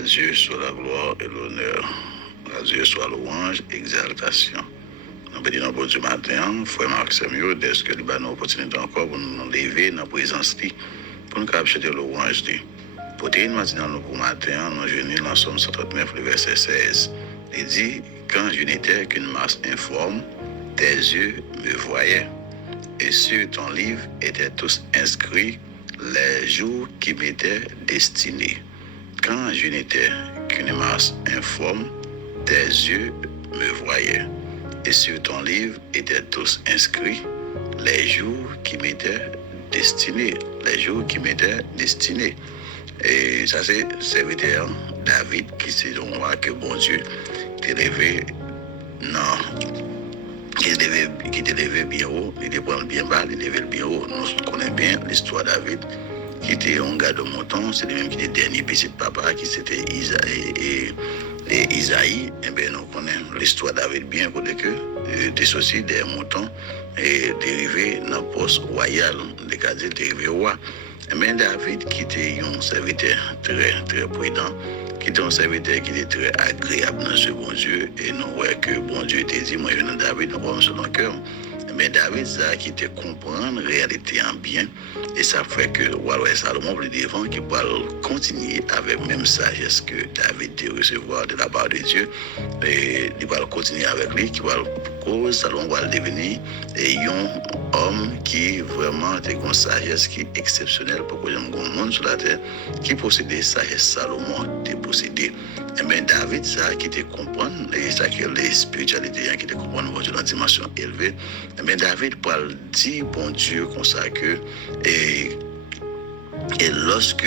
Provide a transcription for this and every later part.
À Dieu soit la gloire et l'honneur. À Dieu soit louange, exaltation. Nous bénissons bon Dieu matin, frère Marc Samuel, dès que nous avons l'opportunité encore pour nous lever dans la présence pour nous chanter louange. Pour une matinale nous pour matin, nous venons dans Somme 139, le verset 16. Il dit, quand je n'étais qu'une masse informe, tes yeux me voyaient. Et sur ton livre étaient tous inscrits les jours qui m'étaient destinés. Quand je n'étais qu'une masse informe, tes yeux me voyaient. Et sur ton livre étaient tous inscrits les jours qui m'étaient destinés. Les jours qui m'étaient destinés. Et ça, c'est serviteur David qui s'est dit que bon Dieu t'est levé, non, qui t'est levé bien haut, il était bien bas, il est levé bien haut. Nous connaissons bien l'histoire de David, qui était un gars de mouton, c'est lui-même qui était le dernier petit papa, qui c'était Isaïe. Et bien, nous connaissons l'histoire de David bien, côté que des soucis des moutons et dérivé dans le poste royal, des cas dérivé roi. Mais David, qui était un serviteur très, très prudent, qui était un serviteur qui était très agréable dans ce bon Dieu, et nous voyons que bon Dieu était dit, moi je viens de David, nous sommes sur notre cœur. Mais David, ça, qui était comprendre la réalité en bien, et ça fait que Wallah Salomon, plus devant, qui va continuer avec même sagesse que David de recevoir de la part de Dieu, et il va continuer avec lui, qui va cause Salomon va devenir un homme qui vraiment a une sagesse qui est exceptionnelle pour que j'aime un monde sur la terre qui possédait sagesse Salomon de posséder. Et bien David, ça, qui te comprend, et ça qui est la spiritualité, qui te comprend dans une dimension élevée, et bien David parle dit bon Dieu comme ça que et lorsque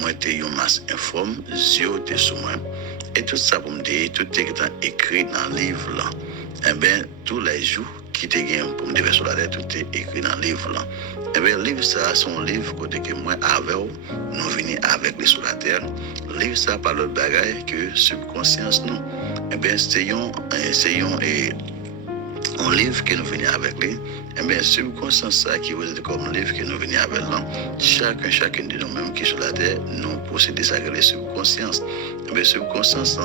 moi j'étais une masse informe, Dieu était sur moi. Et tout ça pour me dire, tout est écrit dans le livre là. Eh bien, tous les jours qui te gagnent pour me dire sur la terre, tout est écrit dans le livre là. Eh bien, le livre ça, c'est un livre côté que moi, avec nous venons avec les sur la terre. Le livre ça, par le bagage que subconscience nous. Eh bien, c'est un livre que nous venons avec lui. Eh bien, subconscience ça qui vous êtes comme un livre que nous venons avec là. Chacun de nous-mêmes qui sur la terre, nous possédons ça que les subconscience. Eh bien, subconscience,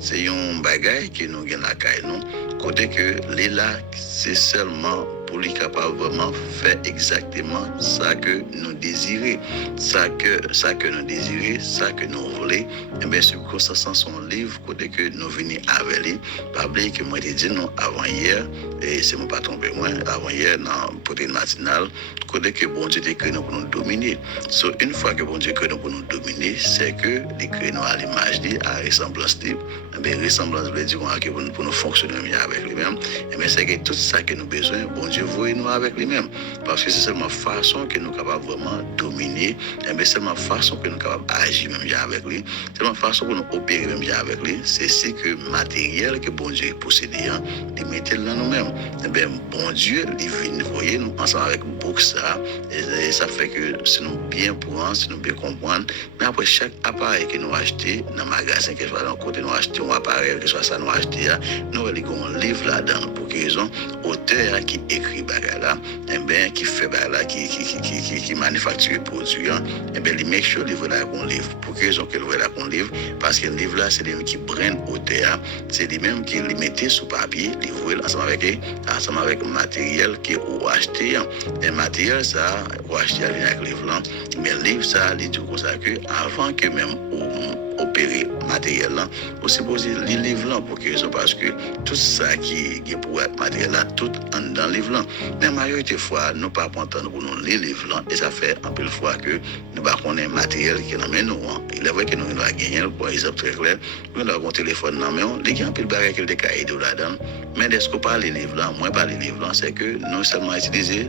c'est un bagage que nous gagnons la caille, non? Côté que là, c'est seulement pour lui capable vraiment faire exactement ça que nous désirons, ça que nous désirons, ça que nous voulons. Et bien subconscience son livre côté que nous venons avec lui. Pas oublier que moi j'ai dit non avant hier et c'est mon pas trompé moi avant hier dans protéine matinale côté que bon Dieu dit que nous pour nous dominer. So une fois que bon Dieu que nous pour nous dominer, c'est que les créés nous à l'image de à ressemblance de bien ressemblance veut dire que pour nous fonctionner bien avec lui-même. Et bien c'est que tout ça que nous besoin bon Dieu voyez nous avec lui-même. Parce que c'est seulement façon que nous sommes capables vraiment dominer. Et bien c'est seulement façon que nous sommes capables d'agir même bien avec lui. C'est seulement façon que nous opérer même bien avec lui. C'est ce que matériel que bon Dieu possède, il mettait dans nous-mêmes. Et bien bon Dieu, il vient voyer nous ensemble avec beaucoup ça. Et ça fait que si nous bien prendre, si nous bien comprendre, mais après chaque appareil que nous achetons dans le magasin, que ce soit dans le côté nous achetons un appareil, que ce soit ça nous achetons, nous avons un livre là-dedans pour qu'ils ont auteur qui écrit bagarre et bien qui fait bagarre qui manufacture produit et bien il make sure livre là qu'on livre pour qu'ils ont que le là qu'on livre parce que le livre là c'est lui qui prennent auteur c'est lui même qui le mettait sur papier livrer ensemble avec matériel qui ou acheté et matériel ça ou acheter avec le livre là mais le livre ça il dit comme ça que avant que même opérer matériel là aussi poser les livres là pour que parce que tout ça qui est pour matériel là tout dans le livre là mais majorité fois nous pas prendre temps pour nous les livres là et ça fait un peu de fois que nous pas connaître matériel qui dans nous il est vrai que nous va gagner par exemple très clair nous avons un téléphone dans mais les gens peu de bagage qui des cahiers là-dedans mais est-ce qu'on parle les livres là moi pas les livres là c'est que nous seulement utiliser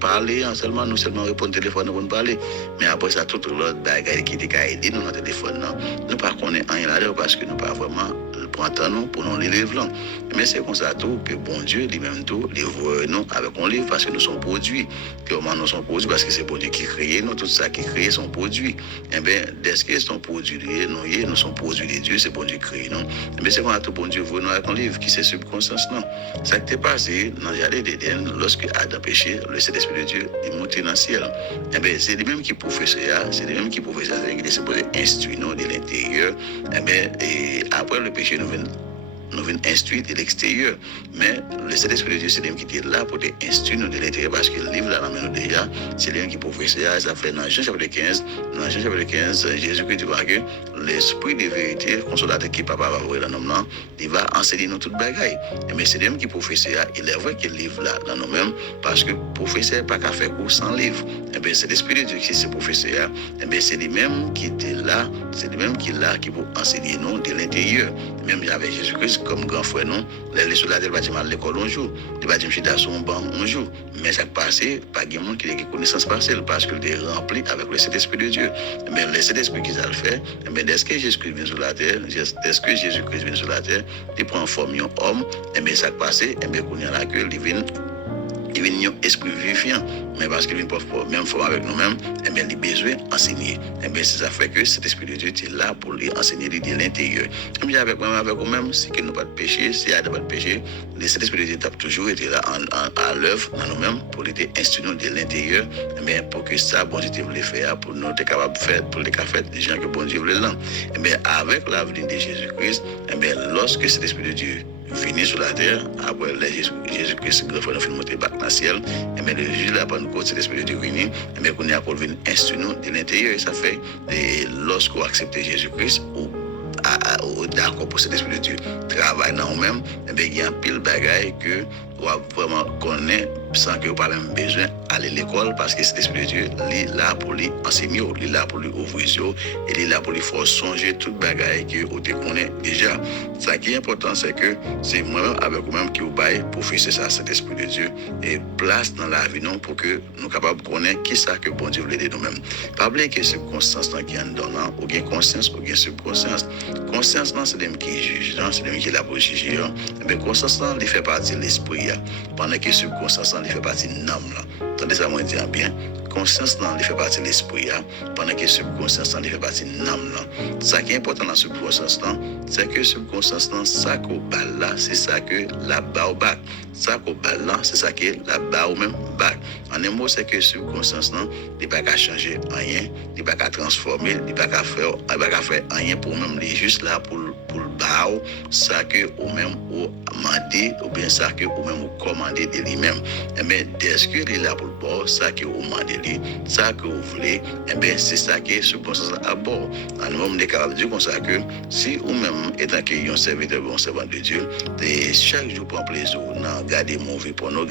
parler seulement nous seulement répondre téléphone pour nous parler mais après ça tout l'autre bagage qui était aider nous dans téléphone non nous pas connaître rien là parce que nous pas vraiment prend temps nous pour nous livre là. Mais c'est comme ça tout que bon Dieu lui-même tout les voit nous avec un livre parce que nous sommes produits. Comment nous sommes produits parce que c'est bon Dieu qui crée nous, tout ça qui crée son produit. Et bien dès que son produit nous sommes produits de Dieu, c'est bon Dieu qui crée nous. Mais c'est comme ça tout bon Dieu voit nous avec un livre qui c'est subconscience non. Ça qui t'est passé dans le jardin d'Éden lorsque Adam péché, le Saint-Esprit de Dieu est monté dans le ciel. Et bien c'est lui-même qui professeur, c'est lui-même qui professeur qui est supposé instruire nous de l'intérieur. Et bien et après le péché nous venons instruire de l'extérieur. Mais le Saint-Esprit de Dieu, c'est lui qui est là pour te instruire nous de l'intérieur parce que le livre là, nous déjà, c'est lui qui professeur. Ça fait dans Jean chapitre 15, Jésus-Christ dit que l'esprit de vérité, consolateur qui papa va voir dans nous, il va enseigner nous toute bagaille. Mais c'est lui qui professeur. Il est vrai que le livre là, dans nous-mêmes, parce que professeur n'a pas qu'à faire cours sans livre. Et bien, c'est l'Esprit de Dieu qui est ce professeur. Et bien, c'est lui-même qui était là, c'est lui-même qui est là, qui peut enseigner nous de l'intérieur. Même avec Jésus-Christ, comme grand frère, non, les soldats ne vont pas à l'école un jour, ils vont pas sur un banc un jour. Mais ça passe, pas de monde qui a connaissance partielle parce qu'il est rempli avec le Saint-Esprit de Dieu. Mais le Saint-Esprit qui a le fait, mais dès que Jésus-Christ vient sur la terre, il prend forme d'homme, et bien ça passe, et bien qu'on y a la queue, il vient un esprit vivifiant, mais parce qu'il vient pas même forme avec nous-mêmes, et bien il a besoin d'enseigner. Et bien c'est ça fait que cet esprit de Dieu est là pour lui enseigner de l'intérieur. Et bien avec nous-mêmes, si nous pas de péché, si il n'y a pas de péché, cet esprit de Dieu a toujours été là à l'œuvre dans nous-mêmes pour les instruire de l'intérieur, mais pour que ça, bon Dieu voulait faire, pour nous être capable de faire, pour les faire des gens que bon Dieu voulait là. Et bien avec la venue de Jésus-Christ, et bien lorsque cet esprit de Dieu venu sur la terre, après Jésus-Christ, le frère, nous fait monter back dans le ciel, et bien le juge là, pour nous côté l'esprit de Dieu venu, et bien qu'on est pour venir instruire nous de l'intérieur, et ça fait, et lorsqu'on accepte Jésus-Christ, ou d'accord pour cet esprit de Dieu, travaille dans nous-mêmes, et bien il y a un pile bagaille que on va vraiment connaître sans que vous pas même besoin d'aller à l'école parce que cet esprit de Dieu est là pour lui enseigner, il est là pour lui ouvrir les yeux, il est là pour lui faire songer toute bagaille que vous connaissez déjà. Ce qui est important, c'est que c'est moi-même avec vous-même qui vous baille pour faire ça, cet esprit de Dieu, et place dans la vie non pour que nous soyons capables de connaître qui ça que bon Dieu voulait de nous-mêmes. Pas oublier que c'est conscience qui est en donnant, ou bien conscience, ou bien subconscience. Conscience, c'est lui qui juge, c'est lui qui est là pour juger. Mais conscience, il fait partie de l'esprit. Pendant que subconscience, il fait partie de l'âme. Tandis ça, moi, je dis bien, conscience, il fait partie de l'esprit. Pendant que subconscience, il fait partie de l'âme. Ce qui est important dans la subconscience, c'est que subconscience, ça qu'on balle là, c'est ça que la bas au bac. Ça qu'on balle là, c'est ça que la bas au même bac. En un mot, c'est que subconscience, il n'y a pas qu'à changer rien, il n'y a pas qu'à transformer, il n'y a pas qu'à faire rien pour même les juste là pour le bas, ça que ou même ou mandé, ou bien ça que ou même ou commandé de lui-même. Mais dès que il est là pour le bord, ça que vous mandez lui, ça que vous voulez, et bien c'est ça qui est subconscience à bord. En nous-mêmes, des capables de dire comme ça que si vous-même étant qu'un serviteur, un servant de Dieu, chaque jour prend plaisir, garder mauvais pour nous,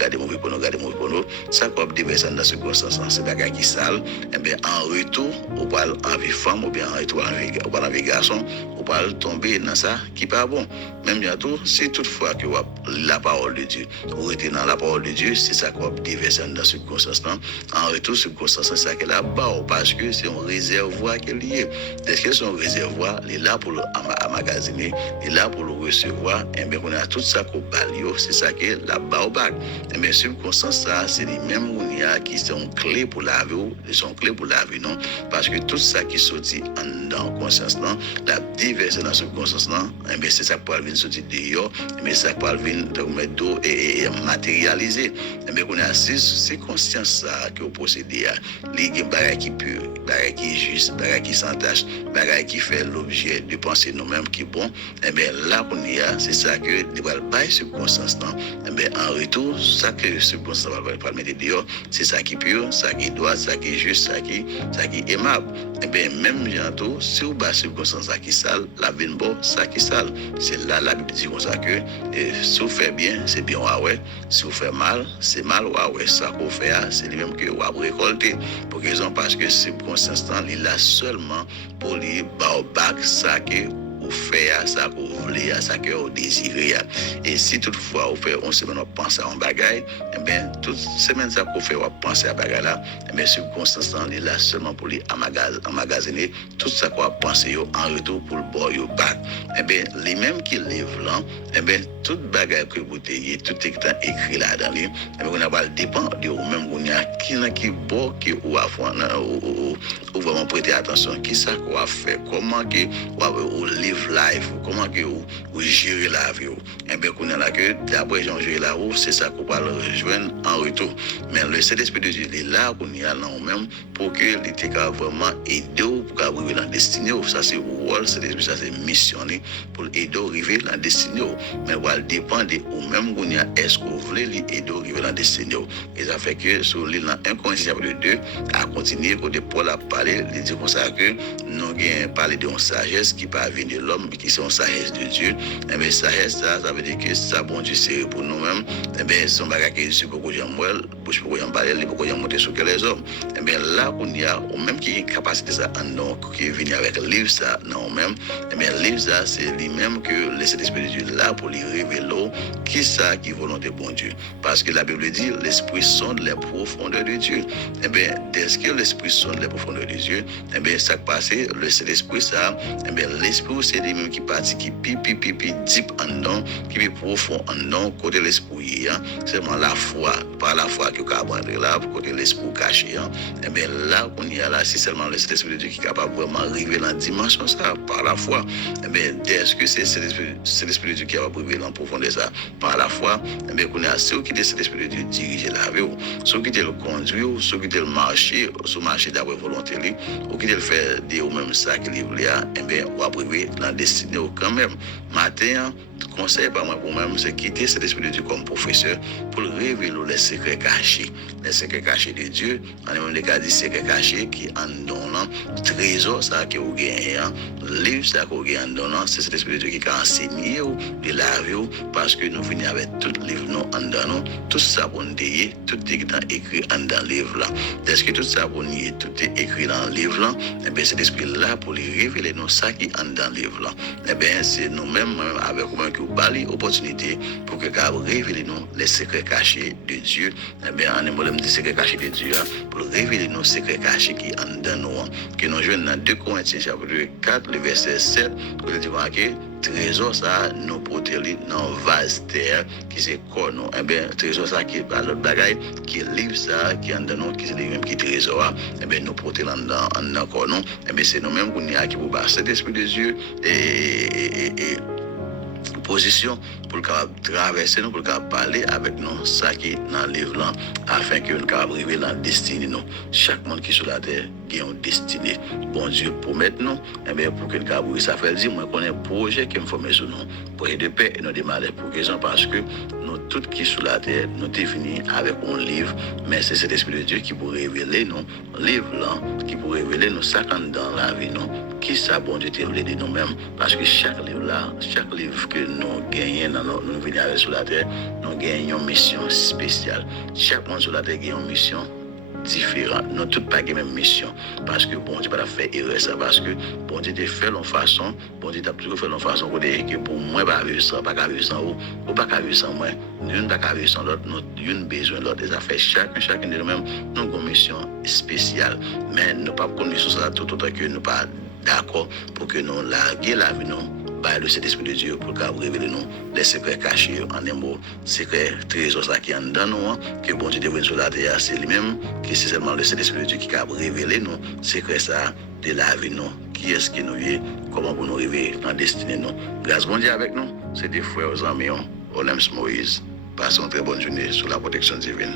ça peut déverser dans ce conscience, c'est pas qui sale, et bien en retour, on parle en vie femme, ou bien en retour en vie garçon, on parle tomber dans ça qui pas bon. Même bientôt, si toutefois que la parole de Dieu, ou était dans la parole de Dieu, c'est ça qu'on va déverser dans ce conscience. En retour, ce conscience, c'est ça qu'elle a bas, parce que c'est un réservoir qui est lié. Est-ce que c'est un réservoir, il est là pour emmagasiner, il est là pour le recevoir, et bien on a tout ça qu'on balio, c'est ça qui est la bas au bac. Et bien, ce conscience, ça, c'est les mêmes qui sont clés pour la vie, ils sont clés pour la vie, non? Parce que tout ça qui sortit dans conscience, la diverser dans ce conscience, et bien c'est ça pour venir sortir dehors, mais ça pour venir mettre d'eau et matérialiser. Et bien on a ces consciences que vous possédez, les bagages qui purs, bagages qui juste, bagages qui sans tâche, bagages qui fait l'objet de penser nous-mêmes qui est bon. Et bien là on y a, c'est ça que vous allez bailler ce conscience. Et bien en retour, ça que ce conscience va mettre dehors, c'est ça qui est pur, ça qui est droit, ça qui est juste, ça qui est aimable. Et bien même bientôt, si vous baillez ce conscience qui sale, la vie bon, ça qui sale. C'est là la Bible dit comme ça que si vous faites bien, c'est bien ouais. Si vous faites mal, c'est mal ouais. Ça qu'on fait, c'est lui-même que vous avez récolté. Pour raison parce que c'est consistant, il est là seulement pour les bac, ça que vous faire, ça que vous voulez, ça que vous désirez. Et si toutefois vous faites une semaine, vous pensez à un bagage, eh bien, toute semaine, ça que vous faites, vous pensez à un bagage là, eh bien, circonstance là, là seulement pour les emmagasiner, tout ça que vous pensez en retour pour le boire au bac. Eh bien, les mêmes qui livrent là, eh bien, tout bagage que vous avez, tout est écrit là-dedans, eh bien, on va dépendre de vous-même, qui bon, qui ou vraiment prêter attention, qui ça qu'on va faire, comment que ou live life, comment que ou gérer la vie. Et bien, qu'on a là que d'après Jean gérer la vie, c'est ça qu'on va le rejoindre en retour. Mais le Saint-Esprit de Dieu est là, qu'on y a là même, pour que l'été vraiment aider pour arriver dans la destinée. Ça, c'est rôle, Saint-Esprit, ça, c'est missionné pour aider à arriver dans la destinée. Mais on va dépendre de vous-même, qu'on y a, est-ce que vous voulez aider à arriver dans la destinée. Et ça fait que sur l'île 1 Corinthiens chapitre 2, à continuer, quand Paul a parlé, il dit comme ça que nous avons parlé d'une sagesse qui pas venir de l'homme, mais qui sont sagesse de Dieu. Et bien, sagesse, ça veut dire que ça, bon Dieu, c'est pour nous-mêmes. Et bien, son bagage qui est beaucoup de gens, bouche beaucoup de gens parler, beaucoup de gens monter sur que les hommes. Et bien, là, on y a, ou même qui a une capacité, ça, qui vient avec le livre, ça, non, même. Et bien, le livre, ça, c'est lui-même que le Saint-Esprit de Dieu là pour lui révéler qui ça, qui est volonté de bon Dieu. Parce que la Bible dit, l'Esprit sonde les profondeurs de Dieu. Eh bien, dès que l'Esprit sonde les profondeurs de Dieu, eh bien, ça passe, le Saint-Esprit, ça, eh bien, l'Esprit, c'est lui-même qui partit, qui pipi, deep en dedans, qui est profond en dedans, côté l'Esprit, hein. C'est vraiment la foi, par la foi que vous avez là, côté l'Esprit caché, hein. Eh bien, là, on y a là, c'est seulement le Saint-Esprit de Dieu qui est capable de vraiment arriver dans la dimension, ça, par la foi. Eh bien, dès que c'est l'Esprit de Dieu qui va arriver dans la profondeur, ça, par la foi, eh bien, on a ceux qui sont l'Esprit de Dieu diriger la vie, ceux qui le conduire, ceux qui le marcher, sur marcher d'avoir volonté, ou qui le faire de même ça qui est eh bien, on va arriver dans la destinée quand même. Matin, conseil par moi pour moi-même, c'est quitter cet esprit de Dieu comme professeur pour révéler les secrets cachés de Dieu. En même les cas des secrets cachés qui en donnant trésor ça que vous gagnez, livre ça que vous gagnez en donnant, c'est cet esprit de Dieu qui a enseigné de la vie parce que nous venons avec tout le livre nous en donnant, tout ça pour nous délier, tout est écrit dans le livre là. Est-ce que tout ça pour nous tout est écrit dans le livre là? Eh bien, cet esprit là pour lui révéler nous ça qui est dans le livre là. Eh bien, c'est nous-mêmes avec nous qui avons l'opportunité pour que nous révéler nous les secrets cachés de Dieu. Eh bien, on aime les secrets cachés de Dieu pour révéler nos secrets cachés qui sont dans nous. Que nous jouons dans 2 Corinthiens chapitre 4, le verset 7, où il dit que trésor ça nous protéger dans vase terre qui c'est corps nous. Eh bien, trésor ça qui est par l'autre bagaille, qui est livre ça, qui est dans nous, qui c'est lui-même qui trésor. Eh bien, nous protéger dans corps nous. Eh bien, c'est nous-mêmes qui pour passer cet esprit de Dieu et position pour le traverser nous, pour le parler avec nous, ça qui est dans le livre là, afin que nous puissions arriver dans la destinée nous. Chaque monde qui est sur la terre a une destinée. Bon Dieu promet nous, et bien pour que nous puissions ça fait dire, moi, qu'on a un projet qui me forme sur nous, pour de paix et non de malheur, pour raison parce que nous, tous qui sont sur la terre, nous définissons avec un livre, mais c'est cet esprit de Dieu qui peut révéler nous, livre là, qui peut révéler nous, ça dans la vie nous, qui ça, bon Dieu, te révélé de nous-mêmes, parce que chaque livre là, chaque livre que nous gagnons, nous venons avec sur la terre, nous gagnons une mission spéciale. Chaque monde sur la terre gagne une mission différente. Nous tous pas la même mission. Parce que bon Dieu pas fait erreur ça. Parce que bon Dieu t'a fait de façon, bon Dieu t'a toujours fait de façon que pour moi, pas vivre sans, pas vivre sans vous, ou pas vivre sans moi. Nous pas vivre sans l'autre, nous avons besoin de l'autre. Ça fait chacun de nous-mêmes, nous avons une mission spéciale. Mais nous pas connaître ça tout autant que nous pas d'accord pour que nous larguions la vie nous. Par le Saint-Esprit de Dieu pour qu'il révèle nous les secrets cachés en un mot, secrets trésors qui sont dans nous, que bon Dieu devrait sur la terre, c'est lui-même, que c'est seulement le Saint-Esprit de Dieu qui a révélé nous, secrets ça de la vie nous, qui est-ce qui nous est, comment pour nous arriver dans la destinée nous. Grâce bon Dieu avec nous, c'est des frères aux amis, Olems Moïse. Passons une très bonne journée sous la protection divine.